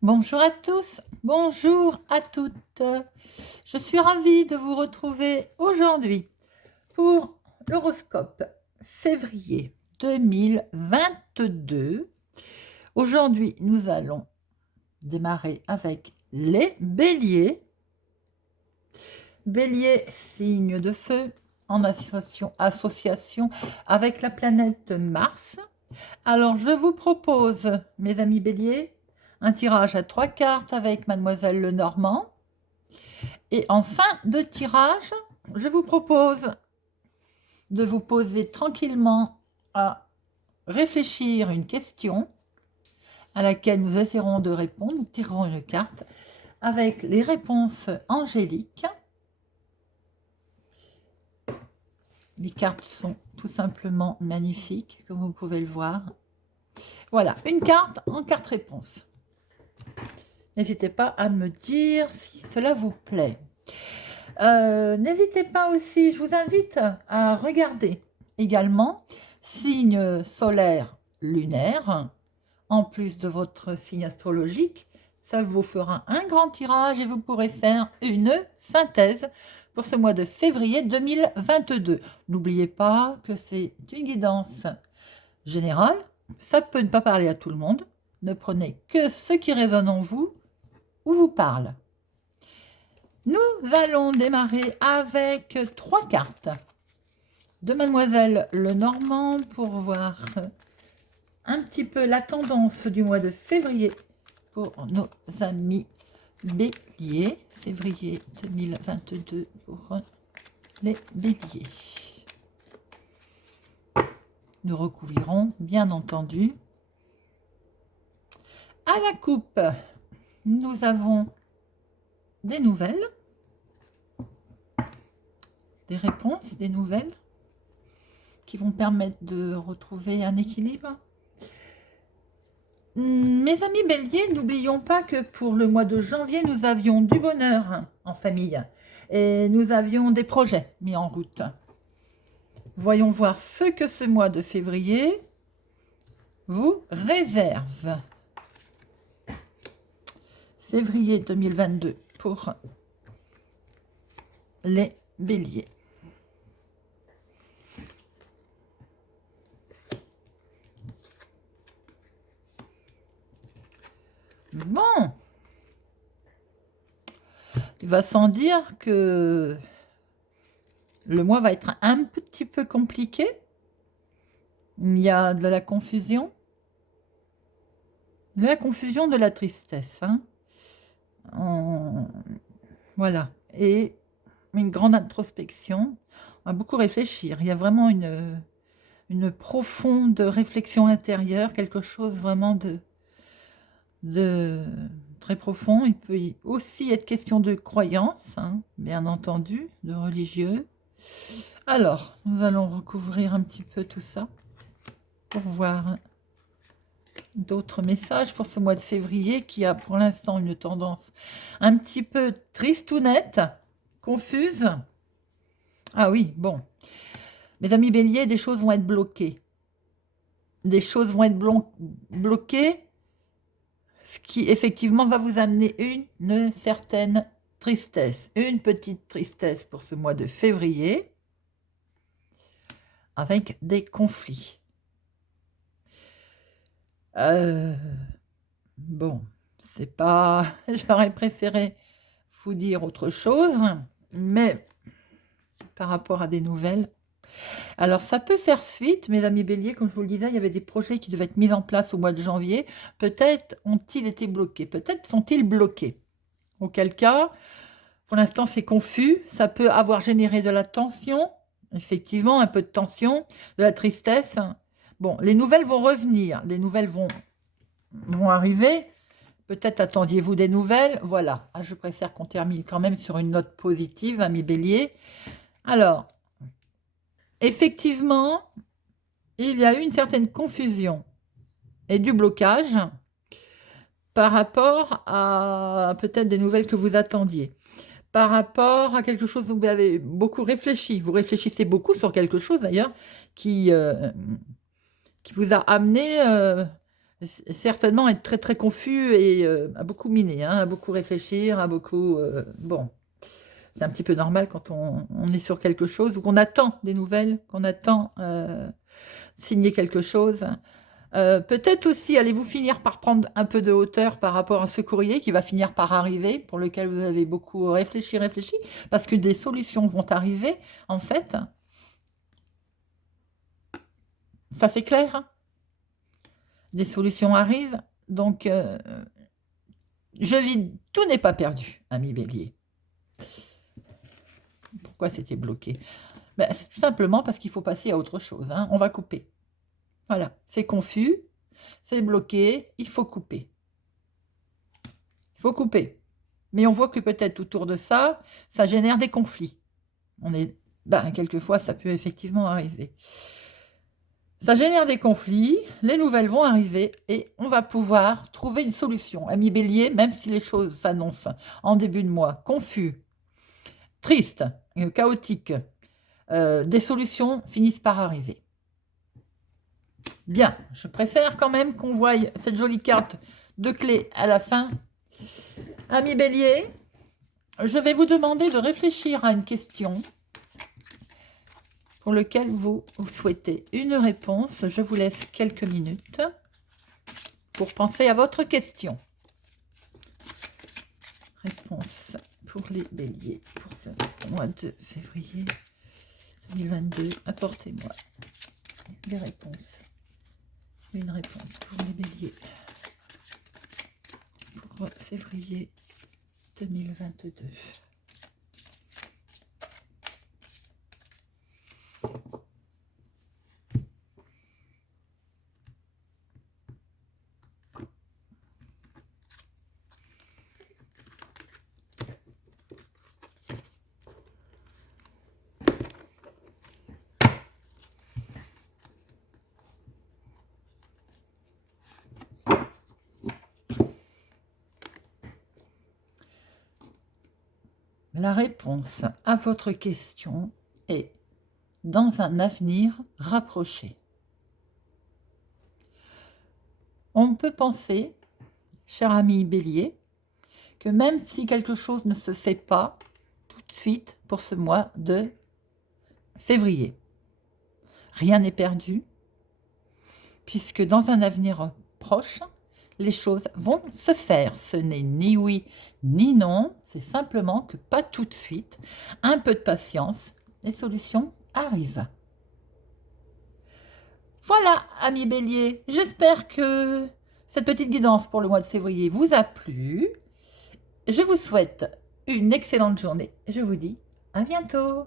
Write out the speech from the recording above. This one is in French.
Bonjour à tous, bonjour à toutes. Je suis ravie de vous retrouver aujourd'hui pour l'horoscope février 2022. Aujourd'hui, nous allons démarrer avec les béliers. Bélier, signe de feu, en association avec la planète Mars. Alors, je vous propose, mes amis béliers, un tirage à 3 cartes avec Mademoiselle Lenormand. Et en fin de tirage, je vous propose de vous poser tranquillement à réfléchir une question à laquelle nous essaierons de répondre. Nous tirerons une carte avec les réponses angéliques. Les cartes sont tout simplement magnifiques, comme vous pouvez le voir. Voilà, une carte en carte réponse. N'hésitez pas à me dire si cela vous plaît. N'hésitez pas aussi, je vous invite à regarder également signe solaire lunaire, en plus de votre signe astrologique. Ça vous fera un grand tirage et vous pourrez faire une synthèse pour ce mois de février 2022. N'oubliez pas que c'est une guidance générale. Ça peut ne pas parler à tout le monde. Ne prenez que ce qui résonne en vous ou vous parle. Nous allons démarrer avec 3 cartes de Mademoiselle Lenormand pour voir un petit peu la tendance du mois de février pour nos amis béliers. Février 2022 pour les béliers. Nous recouvrirons, bien entendu. À la coupe, nous avons des nouvelles, des réponses, des nouvelles qui vont permettre de retrouver un équilibre. Mes amis béliers, n'oublions pas que pour le mois de janvier, nous avions du bonheur en famille et nous avions des projets mis en route. Voyons voir ce que ce mois de février vous réserve. Février 2022 pour les béliers. Bon, il va sans dire que le mois va être un petit peu compliqué. Il y a de la confusion. De la confusion, de la tristesse. Voilà. Et une grande introspection. On va beaucoup réfléchir. Il y a vraiment une profonde réflexion intérieure, quelque chose vraiment de très profond. Il peut aussi être question de croyance, bien entendu, de religieux. Alors, nous allons recouvrir un petit peu tout ça pour voir d'autres messages pour ce mois de février qui a pour l'instant une tendance un petit peu tristounette, confuse. Ah oui, bon. Mes amis béliers, des choses vont être bloquées. Des choses vont être bloquées, ce qui effectivement va vous amener une certaine tristesse, une petite tristesse pour ce mois de février, avec des conflits. Bon, c'est pas... J'aurais préféré vous dire autre chose, mais par rapport à des nouvelles... Alors, ça peut faire suite, mes amis béliers, comme je vous le disais, il y avait des projets qui devaient être mis en place au mois de janvier. Peut-être ont-ils été bloqués, peut-être sont-ils bloqués. Auquel cas, pour l'instant, c'est confus. Ça peut avoir généré de la tension, effectivement, un peu de tension, de la tristesse. Bon, les nouvelles vont revenir, les nouvelles vont arriver. Peut-être attendiez-vous des nouvelles. Voilà, je préfère qu'on termine quand même sur une note positive, amis béliers. Alors, effectivement, il y a eu une certaine confusion et du blocage par rapport à peut-être des nouvelles que vous attendiez. par rapport à quelque chose où vous avez beaucoup réfléchi. Vous réfléchissez beaucoup sur quelque chose d'ailleurs qui vous a amené certainement à être très très confus et à beaucoup miner, hein, à beaucoup réfléchir, à beaucoup... bon, c'est un petit peu normal quand on est sur quelque chose ou qu'on attend des nouvelles, qu'on attend signer quelque chose. Peut-être aussi, allez-vous finir par prendre un peu de hauteur par rapport à ce courrier qui va finir par arriver, pour lequel vous avez beaucoup réfléchi, parce que des solutions vont arriver, en fait. Ça c'est clair, hein? Des solutions arrivent, donc je vis, tout n'est pas perdu, ami Bélier. Pourquoi c'était bloqué? Ben, c'est tout simplement parce qu'il faut passer à autre chose, hein. On va couper. Voilà, c'est confus, c'est bloqué, il faut couper. Il faut couper. Mais on voit que peut-être autour de ça, ça génère des conflits. Quelquefois, ça peut effectivement arriver. Ça génère des conflits, les nouvelles vont arriver et on va pouvoir trouver une solution. Ami Bélier, même si les choses s'annoncent en début de mois, confus, tristes, chaotiques, des solutions finissent par arriver. Bien, je préfère quand même qu'on voie cette jolie carte de clé à la fin. Ami Bélier, je vais vous demander de réfléchir à une question pour laquelle vous souhaitez une réponse. Je vous laisse quelques minutes pour penser à votre question. Réponse pour les béliers pour ce mois de février 2022. Apportez-moi des réponses. Une réponse pour les béliers pour février 2022. La réponse à votre question est dans un avenir rapproché. On peut penser, cher ami Bélier, que même si quelque chose ne se fait pas tout de suite pour ce mois de février, rien n'est perdu, puisque dans un avenir proche, les choses vont se faire. Ce n'est ni oui ni non, c'est simplement que pas tout de suite. Un peu de patience, les solutions arrivent. Voilà, ami Bélier, j'espère que cette petite guidance pour le mois de février vous a plu. Je vous souhaite une excellente journée. Je vous dis à bientôt.